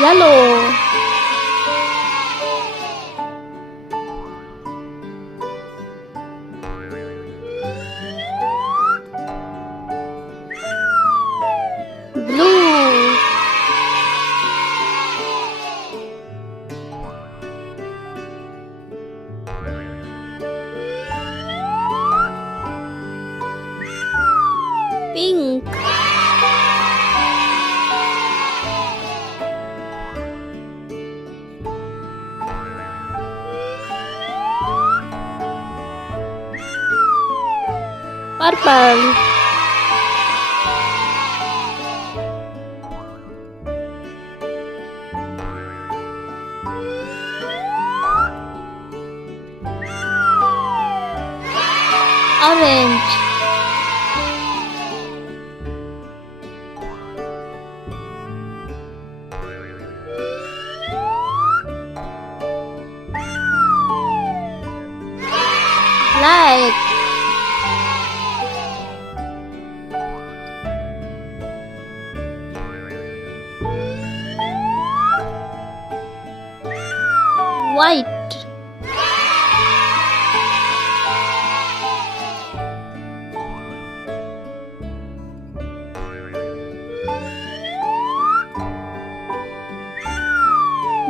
yellow, blue, pink, purple, orange, black, white,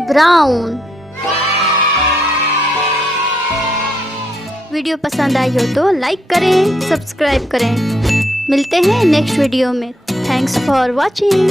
brown। Video पसंद आई हो तो लाइक करें, सब्सक्राइब करें। मिलते हैं नेक्स्ट वीडियो में। Thanks for watching.